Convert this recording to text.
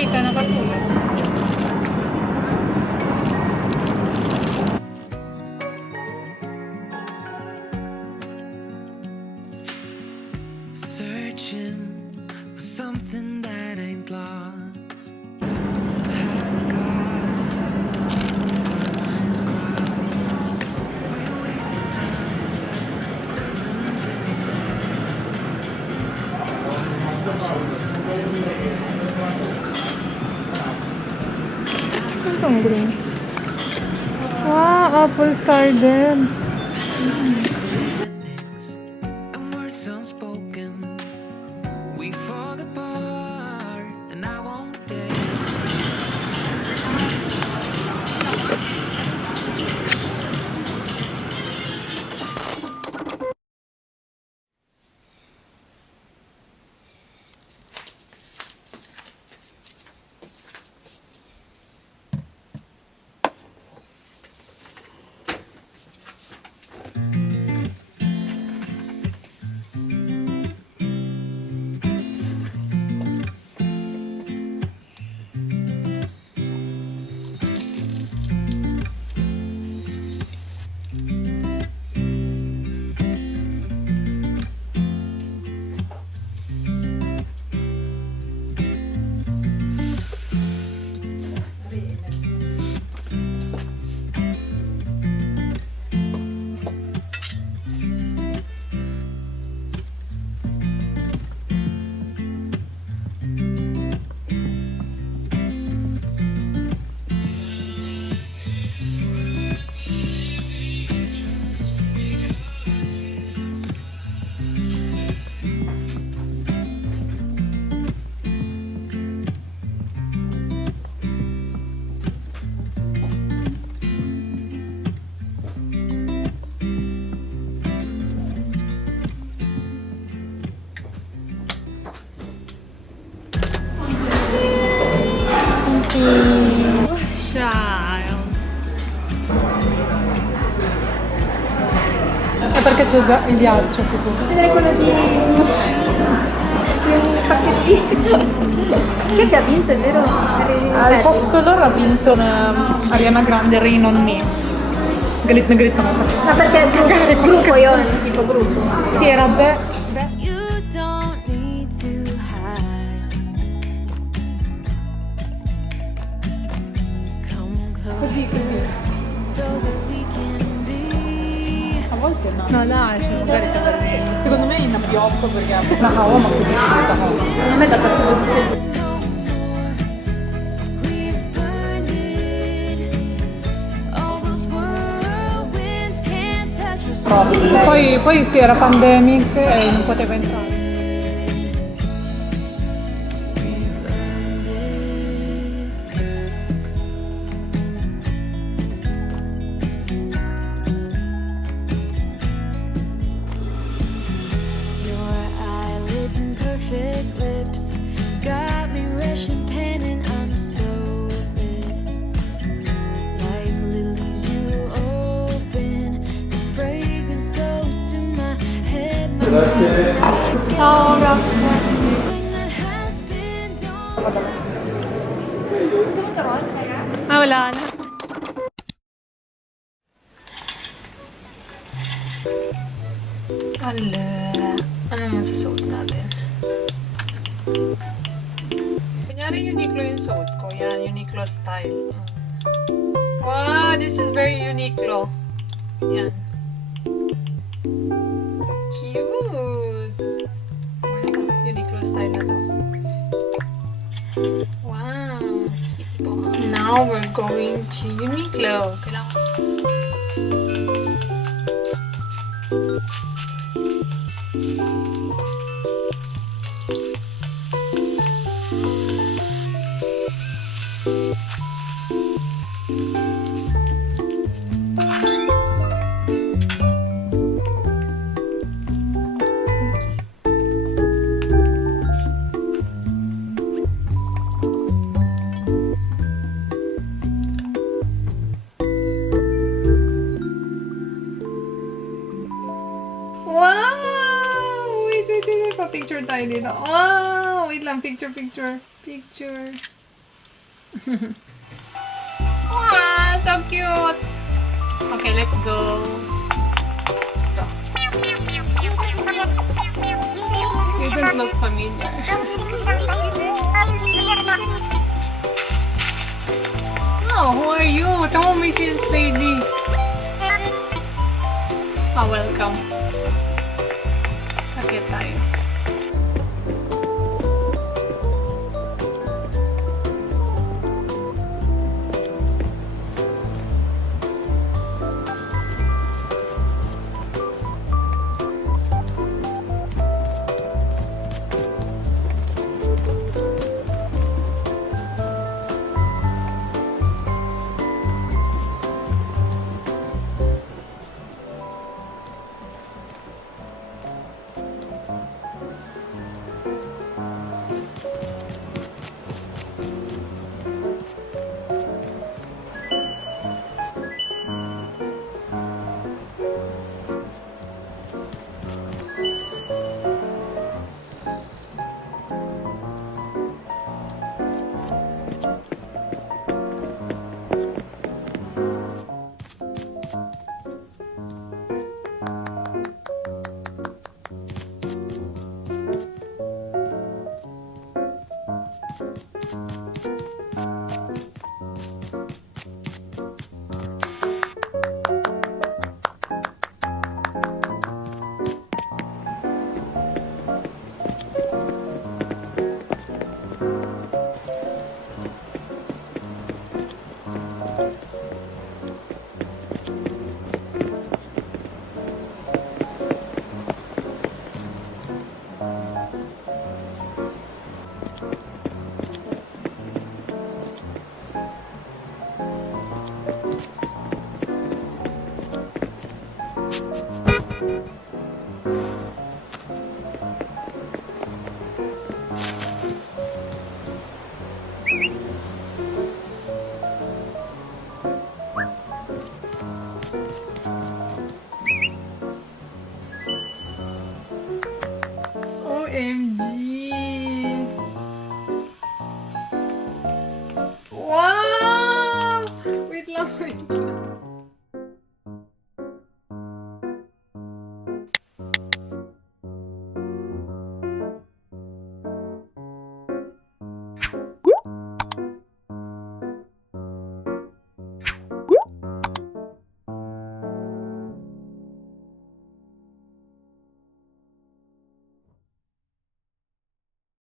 nakikita, nakasulat. Searching for something that ain't lost. Itong green. Wow, apple cider. And words unspoken, we fall apart, and I won't dare to say. Child. È perché c'è già il ghiaccio, sicuro. Vedere quello di pacchettino. Chi è che ha vinto, è vero? Al posto loro ha vinto Ariana Grande, Rain on Me. Galita no. Ma perché gruppo, io tipo gruppo. Sì, era You don't need to hide. Come close so that we can be. a volte no. No, dai, Magari secondo me è in abbiocco perché ha una cava, ma più discreta cava. a me dà fastidio tutte e due. We've burned it. All those whirlwinds can't touch us. Poi sì, era pandemic e non poteva entrare. Your eyelids and perfect lips got me rushing pen and I'm so lit. Like lilies you open, the fragrance goes to my head. Ciao, grazie. Something that has been done. Ah, wala na. Ano yung susuot natin? Kunyari Uniqlo yung suot ko. Yan, Uniqlo style. Wow, this is very Uniqlo. Yan. Cute! Ito, Uniqlo style na to. Wow, cute po. Now we're going to Uniqlo. Kailangan Wow! Wait. Pa-picture tayo dito. Wow! Wait lang. Picture. Wow, so cute! Okay, let's go. You don't look familiar. Oh, who are you? Tama may sales lady. Ah, welcome. Sakit tayo. OMG! Wow! Wait lang, wait lang.